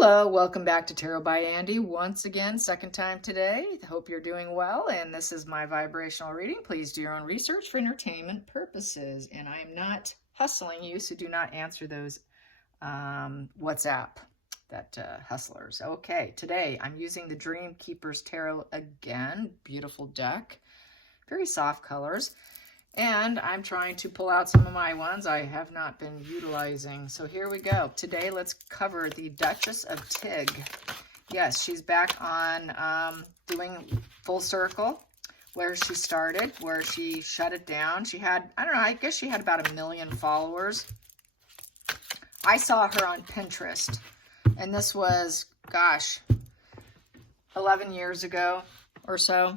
Hello, welcome back to Tarot by Andy. Once again, second time today. Hope you're doing well, and this is my vibrational reading. Please do your own research for entertainment purposes, and I am not hustling you, so do not answer those WhatsApp, hustlers. Okay, today I'm using the Dream Keepers Tarot again. Beautiful deck, very soft colors. And I'm trying to pull out some of my ones I have not been utilizing. So here we go. Today, let's cover the Duchess of Tig. Yes, she's back on doing Full Circle, where she started, where she shut it down. She had, I don't know, I guess she had about 1 million followers. I saw her on Pinterest, and this was, gosh, 11 years ago or so.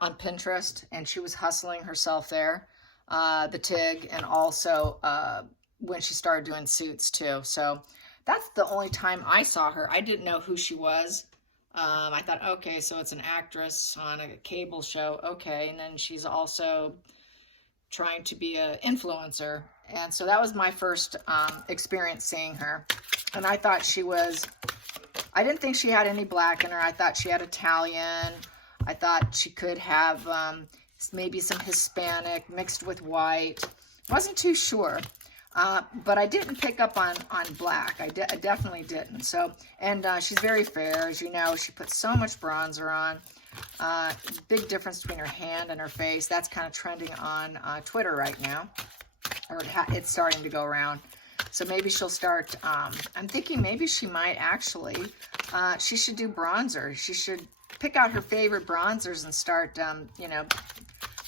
On Pinterest, and she was hustling herself there, the Tig, and also when she started doing suits too. So that's the only time I saw her. I didn't know who she was. I thought, okay, so it's an actress on a cable show. Okay, and then she's also trying to be an influencer. And so that was my first experience seeing her. And I thought she was, I didn't think she had any black in her. I thought she had Italian. I thought she could have maybe some Hispanic mixed with white. Wasn't too sure, but I didn't pick up on black. I definitely didn't. So, and she's very fair, as you know. She puts so much bronzer on. Big difference between her hand and her face. That's kind of trending on Twitter right now, or it's starting to go around. So maybe she'll start. I'm thinking maybe she might actually. She should do bronzer. She should pick out her favorite bronzers and start, you know,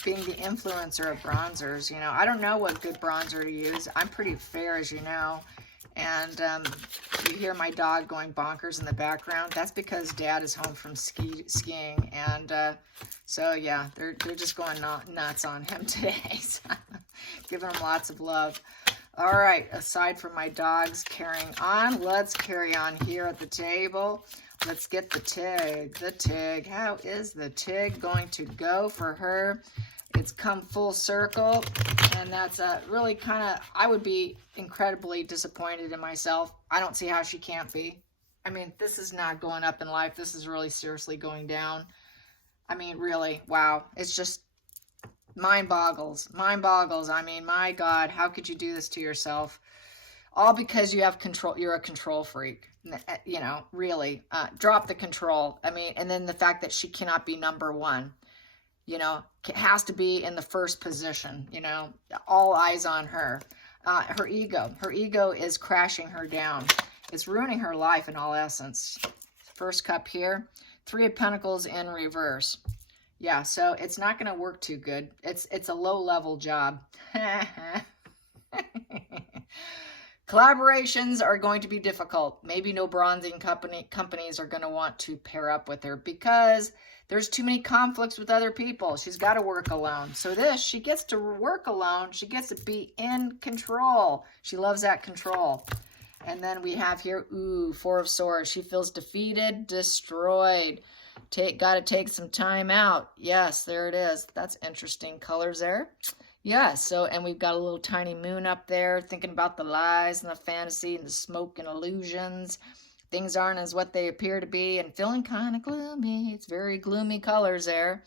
being the influencer of bronzers. You know, I don't know what good bronzer to use. I'm pretty fair, as you know. And you hear my dog going bonkers in the background. That's because Dad is home from skiing. And so, yeah, they're just going nuts on him today. So, giving him lots of love. All right, aside from my dogs carrying on, let's carry on here at the table. Let's get the Tig. The Tig. How is the Tig going to go for her? It's come full circle, and that's really kind of, I would be incredibly disappointed in myself. I don't see how she can't be. I mean, this is not going up in life. This is really seriously going down. I mean, really, wow. It's just mind boggles. Mind boggles. I mean, my God, how could you do this to yourself? All because you have control. You're a control freak. You know, really, drop the control. I mean, and then the fact that she cannot be number one, you know, has to be in the first position, you know, all eyes on her. Her ego is crashing her down. It's ruining her life in all essence. First cup here, 3 of Pentacles in reverse. Yeah, so it's not going to work too good. It's a low-level job. Collaborations are going to be difficult. Maybe no bronzing companies are going to want to pair up with her because there's too many conflicts with other people. She's got to work alone. So this, she gets to work alone. She gets to be in control. She loves that control. And then we have here, ooh, 4 of Swords. She feels defeated, destroyed. Got to take some time out. Yes, there it is. That's interesting colors there. Yeah, so, and we've got a little tiny moon up there, thinking about the lies and the fantasy and the smoke and illusions. Things aren't as what they appear to be, and feeling kind of gloomy. It's very gloomy colors there.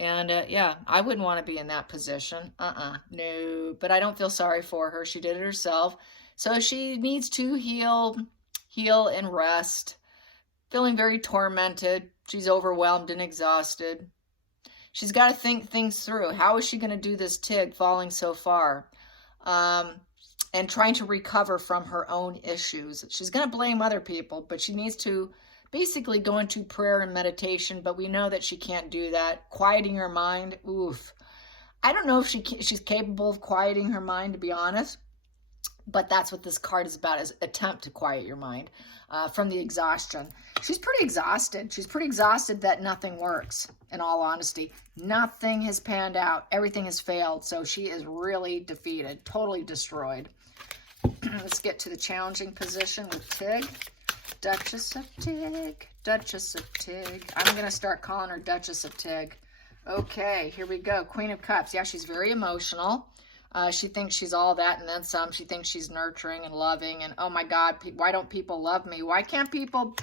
And yeah, I wouldn't want to be in that position. No, but I don't feel sorry for her. She did it herself. So she needs to heal and rest. Feeling very tormented. She's overwhelmed and exhausted. She's got to think things through. How is she going to do this Tig falling so far? And trying to recover from her own issues. She's going to blame other people, but she needs to basically go into prayer and meditation, but we know that she can't do that. Quieting her mind, oof. I don't know if she's capable of quieting her mind, to be honest, but that's what this card is about, is attempt to quiet your mind from the exhaustion. She's pretty exhausted. She's pretty exhausted that nothing works, in all honesty. Nothing has panned out. Everything has failed, so she is really defeated, totally destroyed. Let's get to the challenging position with Tig. Duchess of Tig. Duchess of Tig. I'm going to start calling her Duchess of Tig. Okay, here we go. Queen of Cups. Yeah, she's very emotional. She thinks she's all that and then some. She thinks she's nurturing and loving. And oh my God, why don't people love me? Why can't people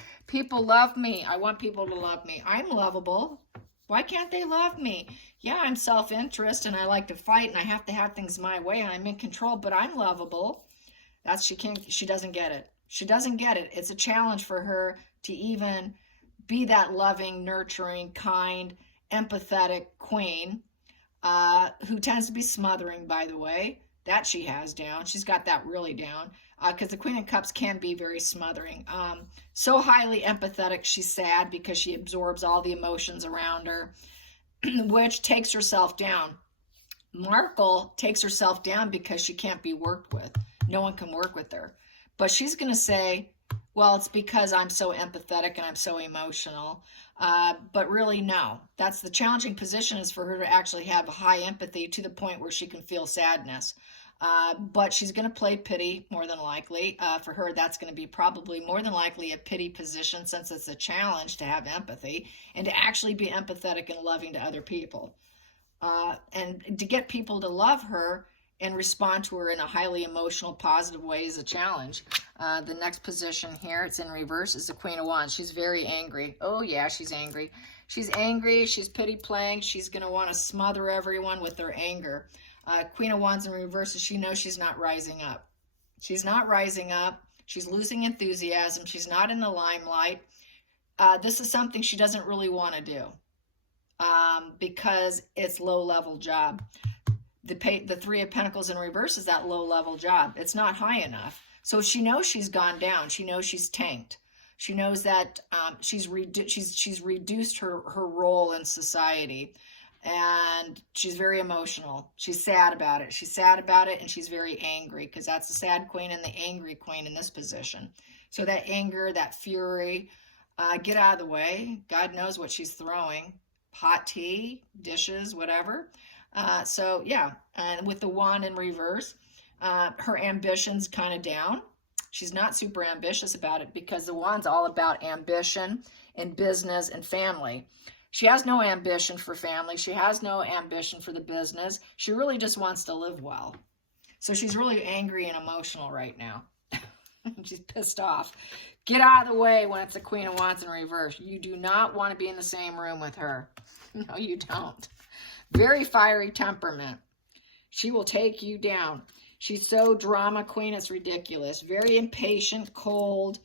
love me? I want people to love me. I'm lovable. Why can't they love me? Yeah, I'm self-interest and I like to fight and I have to have things my way and I'm in control, but I'm lovable. She doesn't get it. She doesn't get it. It's a challenge for her to even be that loving, nurturing, kind, empathetic queen, who tends to be smothering, by the way. That she has down. She's got that really down, because the Queen of Cups can be very smothering. So highly empathetic, she's sad because she absorbs all the emotions around her, which takes herself down. Markle takes herself down because she can't be worked with. No one can work with her. But she's going to say, well, it's because I'm so empathetic and I'm so emotional. But really, no. That's the challenging position, is for her to actually have high empathy to the point where she can feel sadness. But she's going to play pity more than likely. For her, that's going to be probably more than likely a pity position, since it's a challenge to have empathy and to actually be empathetic and loving to other people. And to get people to love her and respond to her in a highly emotional, positive way is a challenge. The next position here, it's in reverse, is the Queen of Wands. She's very angry. Oh yeah, she's angry. She's angry, she's pity playing, she's going to want to smother everyone with her anger. Queen of Wands in reverse is she knows she's not rising up. She's not rising up. She's losing enthusiasm. She's not in the limelight. This is something she doesn't really want to do, because it's low-level job. The Three of Pentacles in reverse is that low-level job. It's not high enough. So she knows she's gone down. She knows she's tanked. She knows that she's reduced her role in society. And she's very emotional. She's sad about it. She's sad about it, and she's very angry, because that's the sad queen and the angry queen in this position. So that anger, that fury, get out of the way. God knows what she's throwing. Hot tea, dishes, whatever. So yeah, and with the wand in reverse, her ambition's kind of down. She's not super ambitious about it, because the wand's all about ambition and business and family. She has no ambition for family. She has no ambition for the business. She really just wants to live well. So she's really angry and emotional right now. She's pissed off. Get out of the way when it's a Queen of Wands in reverse. You do not want to be in the same room with her. No, you don't. Very fiery temperament. She will take you down. She's so drama queen, it's ridiculous. Very impatient, cold.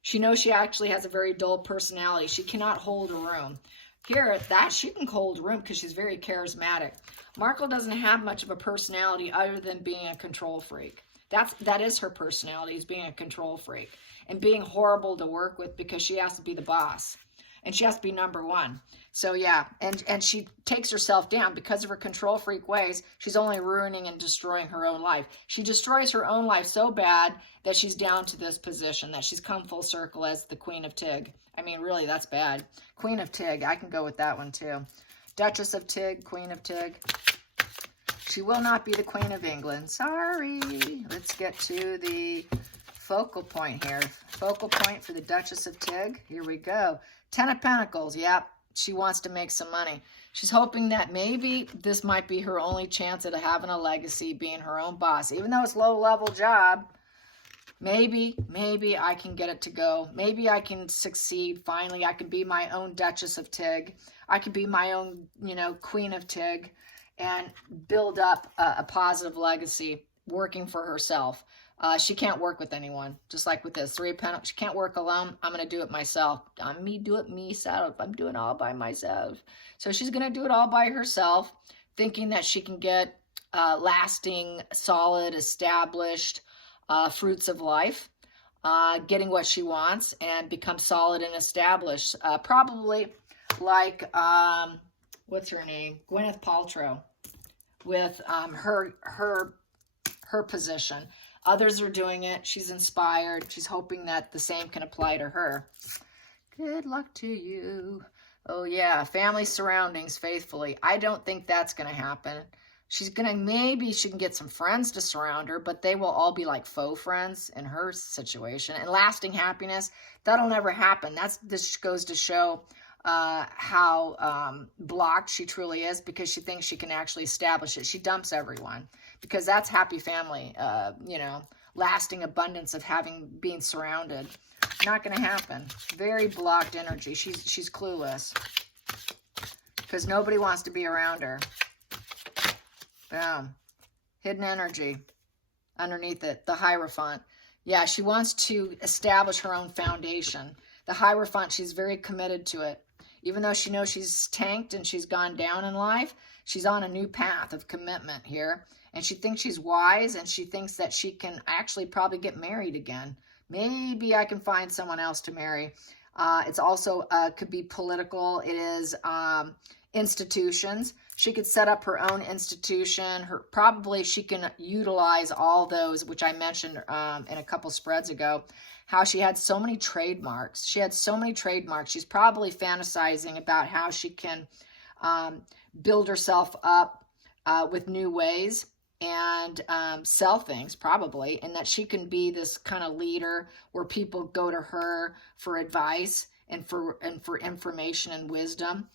She knows she actually has a very dull personality. She cannot hold a room. Here, she can hold a room because she's very charismatic. Markle doesn't have much of a personality other than being a control freak. That is her personality, is being a control freak and being horrible to work with, because she has to be the boss and she has to be number one. So yeah, and she takes herself down because of her control freak ways. She's only ruining and destroying her own life. She destroys her own life so bad that she's down to this position, that she's come full circle as the Queen of Tig. I mean, really, that's bad. Queen of Tig, I can go with that one too. Duchess of Tig, Queen of Tig. She will not be the Queen of England. Sorry. Let's get to the focal point here. Focal point for the Duchess of Tig. Here we go. Ten of Pentacles. Yep. She wants to make some money. She's hoping that maybe this might be her only chance at having a legacy, being her own boss. Even though it's low-level job, maybe I can get it to go. Maybe I can succeed. Finally, I can be my own Duchess of Tig. I can be my own, Queen of Tig, and build up a positive legacy working for herself. She can't work with anyone, just like with this Three of Pentacles. She can't work alone. I'm going to do it myself. I'm doing it all by myself. So she's going to do it all by herself, thinking that she can get lasting, solid, established fruits of life, getting what she wants and become solid and established. Probably like, what's her name? Gwyneth Paltrow, with her position. Others are doing it. She's inspired. She's hoping that the same can apply to her. Good luck to you. Oh, yeah. Family surroundings faithfully. I don't think that's going to happen. Maybe she can get some friends to surround her, but they will all be like faux friends in her situation. And lasting happiness, that'll never happen. This goes to show how blocked she truly is, because she thinks she can actually establish it. She dumps everyone because that's happy family, you know, lasting abundance of being surrounded. Not going to happen. Very blocked energy. She's clueless because nobody wants to be around her. Boom. Hidden energy underneath it. The Hierophant. Yeah, she wants to establish her own foundation. The Hierophant, she's very committed to it. Even though she knows she's tanked and she's gone down in life, she's on a new path of commitment here. And she thinks she's wise, and she thinks that she can actually probably get married again. Maybe I can find someone else to marry. It's also could be political. It is institutions. She could set up her own institution. Probably she can utilize all those, which I mentioned in a couple spreads ago, how she had so many trademarks. She had so many trademarks. She's probably fantasizing about how she can build herself up with new ways and sell things, probably, and that she can be this kind of leader where people go to her for advice and for information and wisdom.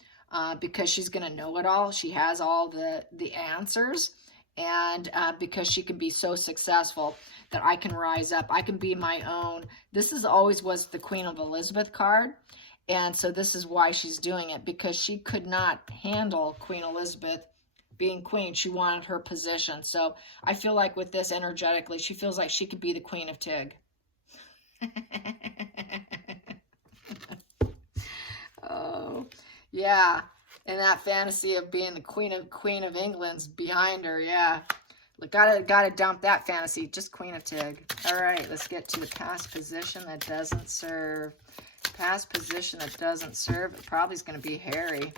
Because she's going to know it all. She has all the answers, and because she can be so successful that I can rise up. I can be my own. This is always was the Queen of Elizabeth card, and so this is why she's doing it, because she could not handle Queen Elizabeth being queen. She wanted her position. So I feel like with this energetically, she feels like she could be the Queen of Tig. Oh, yeah. And that fantasy of being the Queen of England's behind her. Yeah. Gotta dump that fantasy. Just Queen of Tig. All right, let's get to the past position that doesn't serve. Past position that doesn't serve. It probably is going to be Harry.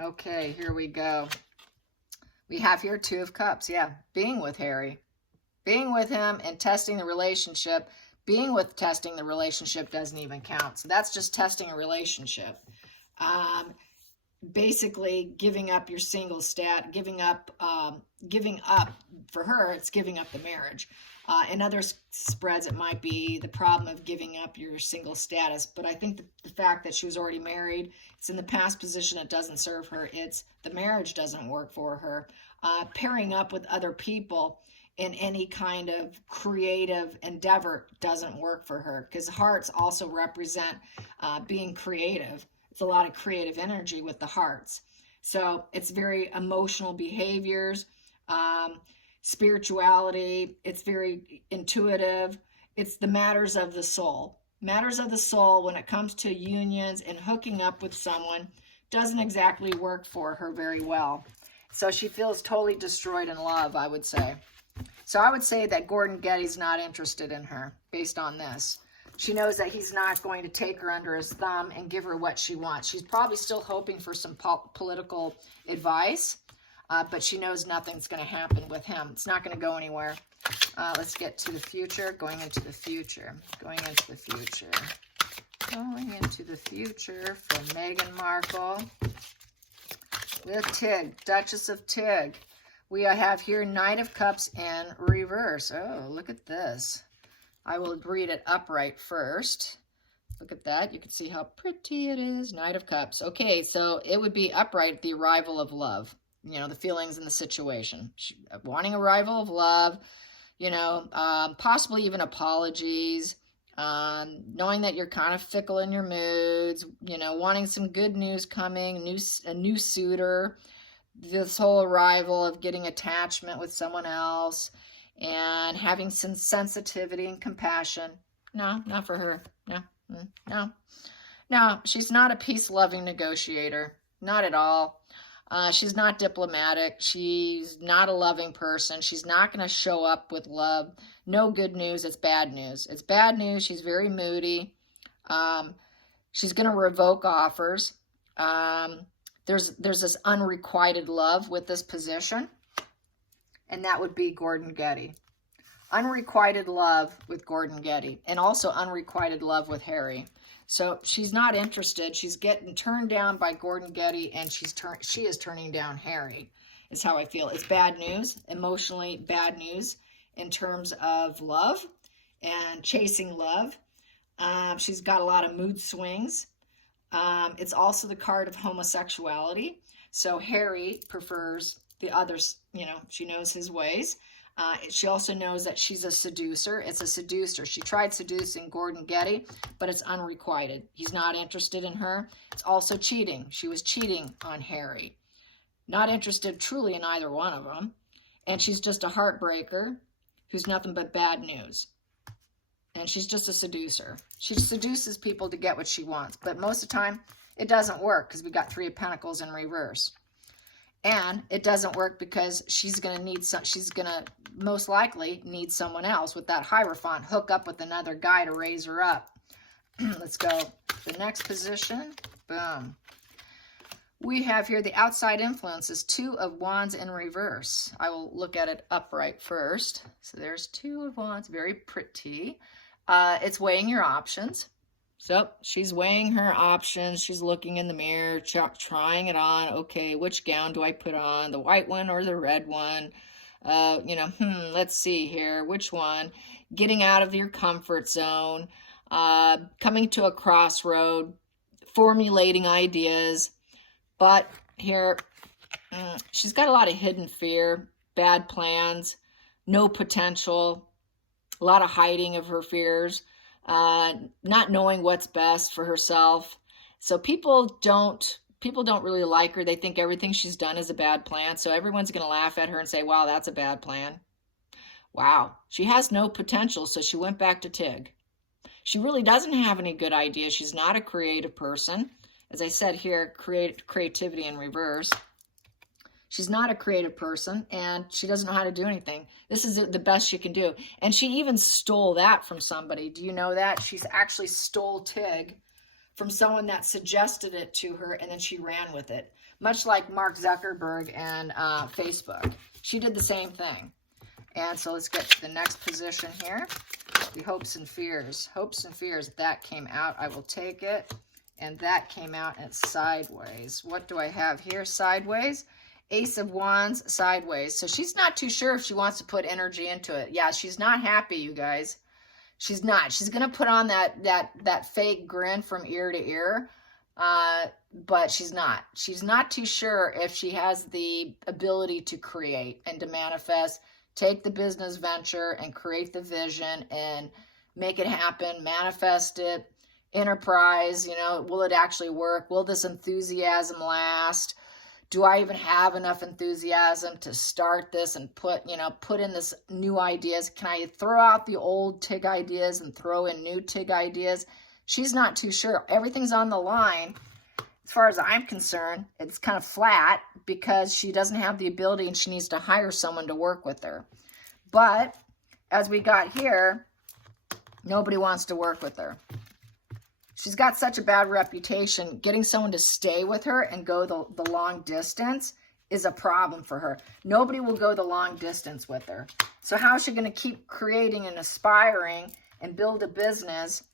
Okay, here we go. We have here Two of Cups. Yeah, being with Harry. Being with him and testing the relationship. Testing the relationship doesn't even count. So that's just testing a relationship. Basically giving up your single giving up for her, it's giving up the marriage. In other spreads, it might be the problem of giving up your single status. But I think the fact that she was already married, it's in the past position, it doesn't serve her. It's the marriage doesn't work for her. Pairing up with other people in any kind of creative endeavor doesn't work for her, because hearts also represent being creative. It's a lot of creative energy with the hearts. So it's very emotional behaviors, spirituality. It's very intuitive. It's the matters of the soul. Matters of the soul when it comes to unions and hooking up with someone doesn't exactly work for her very well. So she feels totally destroyed in love, I would say. So I would say that Gordon Getty's not interested in her based on this. She knows that he's not going to take her under his thumb and give her what she wants. She's probably still hoping for some political advice, but she knows nothing's going to happen with him. It's not going to go anywhere. Let's get to the future. Going into the future for Meghan Markle with Tig, Duchess of Tig. We have here Knight of Cups in reverse. Oh, look at this. I will read it upright first. Look at that. You can see how pretty it is. Knight of Cups. Okay, so it would be upright, the arrival of love. You know, the feelings and the situation. Wanting arrival of love, you know, possibly even apologies, knowing that you're kind of fickle in your moods, you know, wanting some good news coming, a new suitor, this whole arrival of getting attachment with someone else, and having some sensitivity and compassion. No, not for her. No, she's not a peace-loving negotiator. Not at all. She's not diplomatic. She's not a loving person. She's not going to show up with love. No good news. It's bad news. It's bad news. She's very moody. She's going to revoke offers. There's this unrequited love with this position. And that would be Gordon Getty. Unrequited love with Gordon Getty. And also unrequited love with Harry. So she's not interested. She's getting turned down by Gordon Getty, and she is turning down Harry, is how I feel. It's bad news, emotionally bad news in terms of love and chasing love. She's got a lot of mood swings. It's also the card of homosexuality. So Harry prefers the others, you know, she knows his ways. She also knows that she's a seducer. It's a seducer. She tried seducing Gordon Getty, but it's unrequited. He's not interested in her. It's also cheating. She was cheating on Harry. Not interested truly in either one of them. And she's just a heartbreaker who's nothing but bad news. And she's just a seducer. She seduces people to get what she wants. But most of the time, it doesn't work because we got 3 of Pentacles in reverse. And it doesn't work because she's going to most likely need someone else with that Hierophant, hook up with another guy to raise her up. Let's go. The next position. Boom. We have here the outside influences, 2 of Wands in reverse. I will look at it upright first. So there's 2 of Wands, very pretty. It's weighing your options. So she's weighing her options. She's looking in the mirror, trying it on. Okay, which gown do I put on? The white one or the red one? Let's see here. Which one? Getting out of your comfort zone, coming to a crossroad, formulating ideas. But here, she's got a lot of hidden fear, bad plans, no potential, a lot of hiding of her fears. Not knowing what's best for herself. So people don't really like her. They think everything she's done is a bad plan. So everyone's going to laugh at her and say, wow, that's a bad plan. Wow. She has no potential. So she went back to Tig. She really doesn't have any good ideas. She's not a creative person. As I said here, creativity in reverse. She's not a creative person, and she doesn't know how to do anything. This is the best she can do. And she even stole that from somebody. Do you know that? She's actually stole Tig from someone that suggested it to her, and then she ran with it. Much like Mark Zuckerberg and Facebook. She did the same thing. And so let's get to the next position here. The hopes and fears. Hopes and fears. If that came out, I will take it. And that came out and it's sideways. What do I have here? Sideways. Ace of Wands, sideways. So she's not too sure if she wants to put energy into it. Yeah, she's not happy, you guys. She's not. She's going to put on that fake grin from ear to ear, but she's not. She's not too sure if she has the ability to create and to manifest, take the business venture and create the vision and make it happen, manifest it, enterprise, will it actually work? Will this enthusiasm last? Do I even have enough enthusiasm to start this and put in this new ideas? Can I throw out the old Tig ideas and throw in new Tig ideas? She's not too sure. Everything's on the line. As far as I'm concerned, it's kind of flat because she doesn't have the ability and she needs to hire someone to work with her. But as we got here, nobody wants to work with her. She's got such a bad reputation. Getting someone to stay with her and go the long distance is a problem for her. Nobody will go the long distance with her. So how is she going to keep creating and aspiring and build a business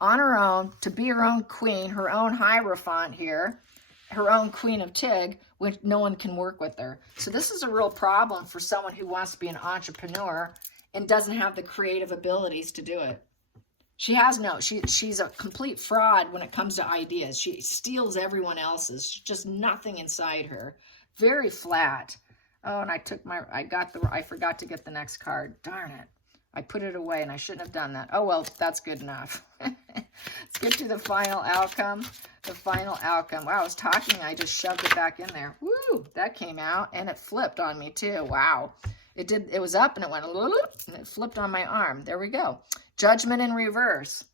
on her own to be her own queen, her own Hierophant here, her own Queen of Tig, when no one can work with her? So this is a real problem for someone who wants to be an entrepreneur and doesn't have the creative abilities to do it. She's a complete fraud when it comes to ideas. She steals everyone else's. Just nothing inside her. Very flat. Oh, and I forgot to get the next card. Darn it. I put it away and I shouldn't have done that. Oh, well, that's good enough. Let's get to the final outcome. The final outcome. Wow, I was talking. I just shoved it back in there. Woo, that came out and it flipped on me too. Wow. It was up and it went and it flipped on my arm. There we go. Judgment in reverse.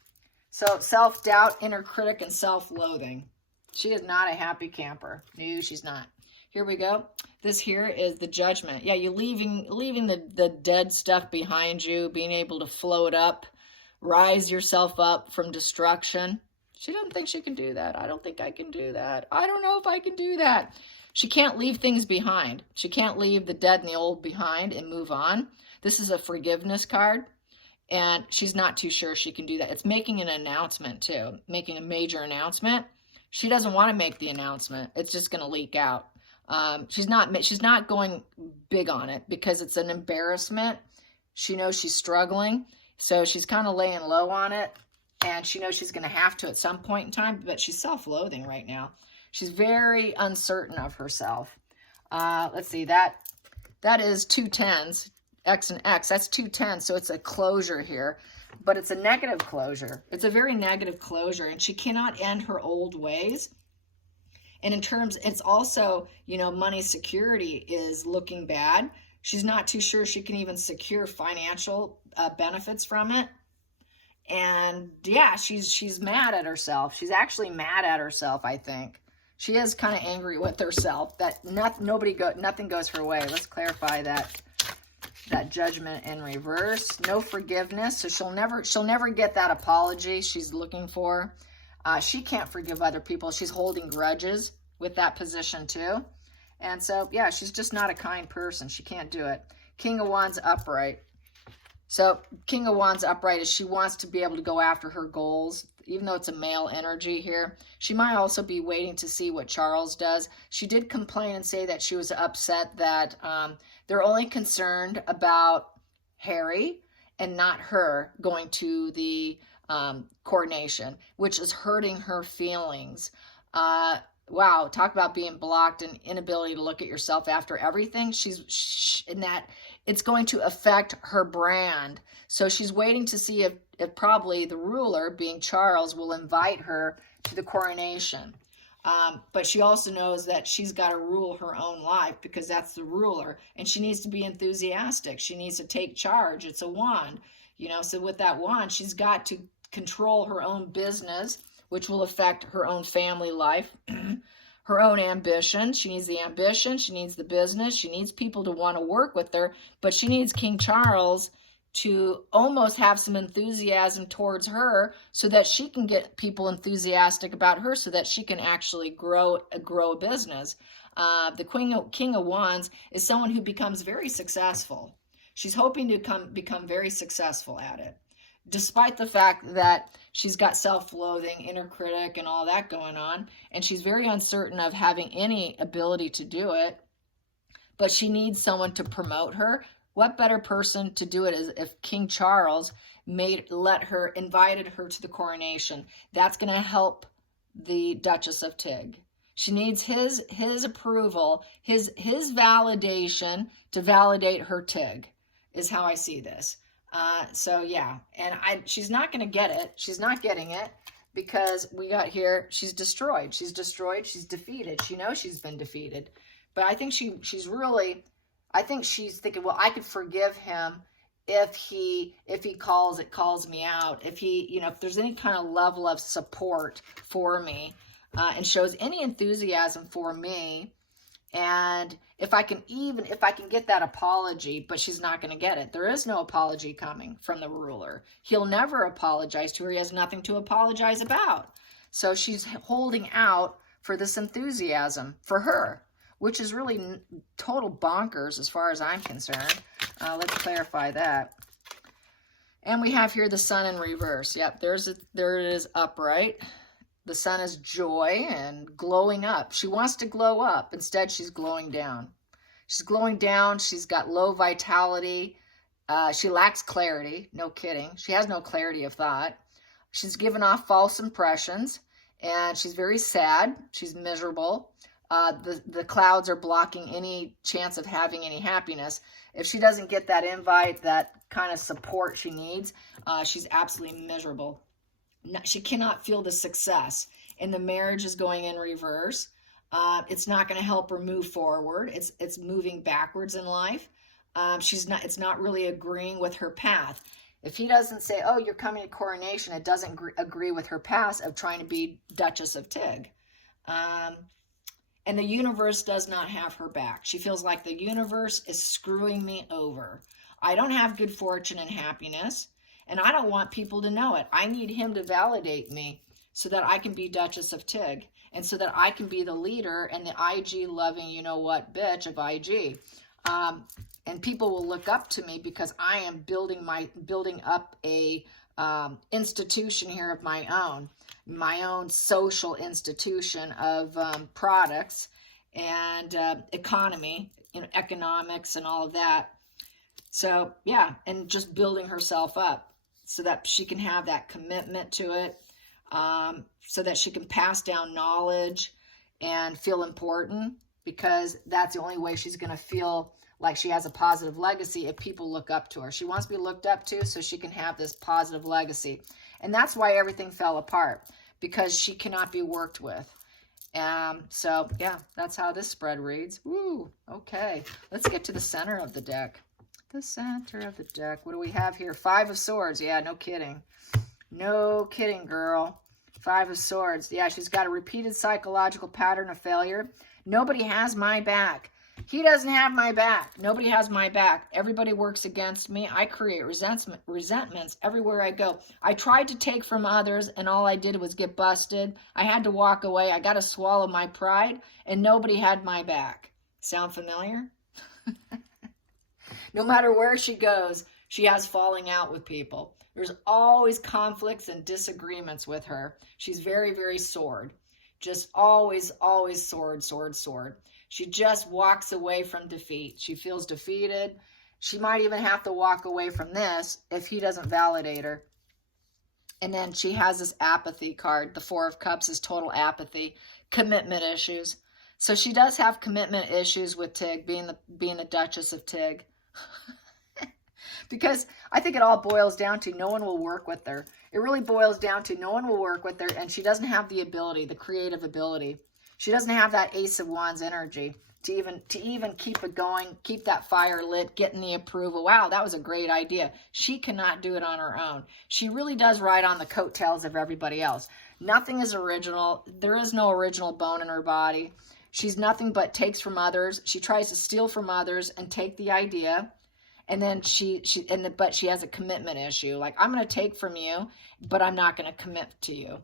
So self-doubt, inner critic, and self-loathing. She is not a happy camper. No, she's not. Here we go. This here is the Judgment. Yeah, you're leaving the dead stuff behind you, being able to float up, rise yourself up from destruction. She doesn't think she can do that. I don't think I can do that. I don't know if I can do that. She can't leave things behind. She can't leave the dead and the old behind and move on. This is a forgiveness card. And she's not too sure she can do that. It's making an announcement too, making a major announcement. She doesn't want to make the announcement. It's just going to leak out. She's not going big on it because it's an embarrassment. She knows she's struggling, so she's kind of laying low on it, and she knows she's going to have to at some point in time, but she's self-loathing right now. She's very uncertain of herself. Let's see, that is 2 10s. X and X. That's 210, so it's a closure here. But it's a negative closure. It's a very negative closure, and she cannot end her old ways. And in terms, it's also, you know, money security is looking bad. She's not too sure she can even secure financial benefits from it. And yeah, she's mad at herself. She's actually mad at herself, I think. She is kind of angry with herself that nothing goes her way. Let's clarify that Judgment in reverse. No forgiveness. So she'll never get that apology she's looking for. She can't forgive other people. She's holding grudges with that position too. And so, yeah, she's just not a kind person. She can't do it. King of Wands upright. So King of Wands upright is she wants to be able to go after her goals, even though it's a male energy here. She might also be waiting to see what Charles does. She did complain and say that she was upset that they're only concerned about Harry and not her going to the coronation, which is hurting her feelings. Wow, talk about being blocked and inability to look at yourself after everything. She's in that it's going to affect her brand. So she's waiting to see if probably the ruler, being Charles, will invite her to the coronation. But she also knows that she's got to rule her own life because that's the ruler. And she needs to be enthusiastic. She needs to take charge. It's a wand, you know. So with that wand, she's got to control her own business, which will affect her own family life, her own ambition. She needs the ambition. She needs the business. She needs people to want to work with her. But she needs King Charles to almost have some enthusiasm towards her so that she can get people enthusiastic about her so that she can actually grow a business. The King of Wands is someone who becomes very successful. She's hoping to become very successful at it, despite the fact that she's got self-loathing, inner critic, and all that going on, and she's very uncertain of having any ability to do it, but she needs someone to promote her. What better person to do it is if King Charles invited her to the coronation. That's going to help the Duchess of Tig. She needs his approval, his validation to validate her Tig, is how I see this. So yeah, and she's not going to get it. She's not getting it because we got here, she's destroyed. She's destroyed. She's defeated. She knows she's been defeated. But I think she's thinking, well, I could forgive him if he calls me out, if he, you know, if there's any kind of level of support for me, and shows any enthusiasm for me. And if I can get that apology, but she's not going to get it. There is no apology coming from the ruler. He'll never apologize to her. He has nothing to apologize about. So she's holding out for this enthusiasm for her, which is really total bonkers as far as I'm concerned. Let's clarify that. And we have here the sun in reverse. Yep, there it is upright. The sun is joy and glowing up. She wants to glow up. Instead, she's glowing down. She's glowing down. She's got low vitality. She lacks clarity. No kidding. She has no clarity of thought. She's given off false impressions, and she's very sad. She's miserable. The clouds are blocking any chance of having any happiness. If she doesn't get that invite, that kind of support she needs, she's absolutely miserable. She cannot feel the success, and the marriage is going in reverse. It's not going to help her move forward. It's moving backwards in life. It's not really agreeing with her path. If he doesn't say, oh, you're coming to coronation, it doesn't agree with her path of trying to be Duchess of Tig. And the universe does not have her back. She feels like the universe is screwing me over. I don't have good fortune and happiness, and I don't want people to know it. I need him to validate me so that I can be Duchess of Tig, and so that I can be the leader and the IG loving, you know what, bitch of IG. And people will look up to me because I am building up a institution here of my own social institution of products and economy, you know, economics and all of that. So yeah, and just building herself up so that she can have that commitment to it, so that she can pass down knowledge and feel important. because that's the only way she's going to feel like she has a positive legacy if people look up to her. She wants to be looked up to so she can have this positive legacy. And that's why everything fell apart, because she cannot be worked with. So, yeah, that's how this spread reads. Woo, okay. Let's get to the center of the deck. The center of the deck. What do we have here? Five of Swords. Yeah, no kidding. No kidding, girl. Five of Swords. Yeah, she's got a repeated psychological pattern of failure. Nobody has my back. He doesn't have my back. Nobody has my back. Everybody works against me. I create resentments everywhere I go. I tried to take from others, and all I did was get busted. I had to walk away. I got to swallow my pride, and nobody had my back. Sound familiar? No matter where she goes, she has falling out with people. There's always conflicts and disagreements with her. She's very, very sword. Just always, always sword, sword, sword. She just walks away from defeat. She feels defeated. She might even have to walk away from this if he doesn't validate her. And then she has this apathy card. The Four of Cups is total apathy, commitment issues. So she does have commitment issues with Tig, being the Duchess of Tig. Because I think it all boils down to no one will work with her. It really boils down to no one will work with her, and she doesn't have the ability, the creative ability. She doesn't have that Ace of Wands energy to even keep it going, keep that fire lit, getting the approval. Wow, that was a great idea. She cannot do it on her own. She really does ride on the coattails of everybody else. Nothing is original. There is no original bone in her body. She's nothing but takes from others. She tries to steal from others and take the idea. And then but she has a commitment issue. Like, I'm going to take from you, but I'm not going to commit to you.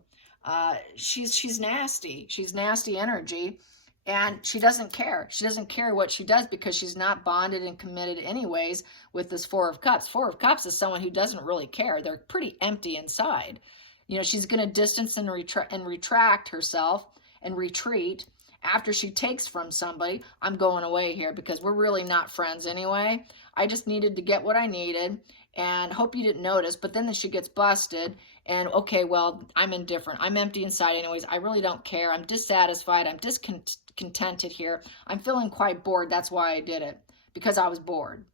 She's nasty. She's nasty energy, and she doesn't care. She doesn't care what she does because she's not bonded and committed anyways with this Four of Cups. Four of Cups is someone who doesn't really care. They're pretty empty inside. You know, she's going to distance and retract herself and retreat. After she takes from somebody, I'm going away here because we're really not friends anyway. I just needed to get what I needed, and hope you didn't notice. But then she gets busted, and okay, well, I'm indifferent. I'm empty inside anyways. I really don't care. I'm dissatisfied. I'm discontented here. I'm feeling quite bored. That's why I did it, because I was bored.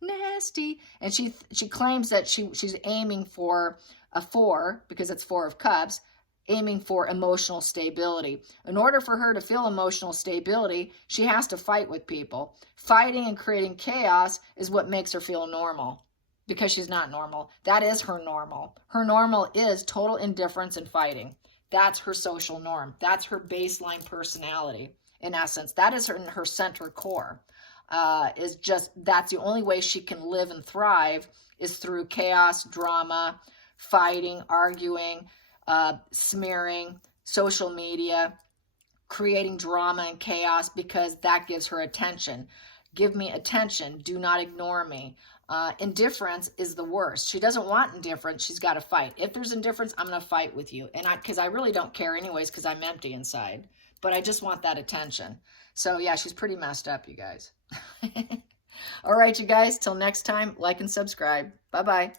Nasty. And she claims that she's aiming for a 4, because it's Four of Cups, aiming for emotional stability. In order for her to feel emotional stability, she has to fight with people. Fighting and creating chaos is what makes her feel normal, because she's not normal. That is her normal. Her normal is total indifference and fighting. That's her social norm. That's her baseline personality, in essence. That is her center core. That's the only way she can live and thrive, is through chaos, drama, fighting, arguing, smearing, social media, creating drama and chaos, because that gives her attention. Give me attention. Do not ignore me. Indifference is the worst. She doesn't want indifference. She's got to fight. If there's indifference, I'm going to fight with you. And because I really don't care anyways, because I'm empty inside. But I just want that attention. So yeah, she's pretty messed up, you guys. All right, you guys, till next time, like and subscribe. Bye-bye.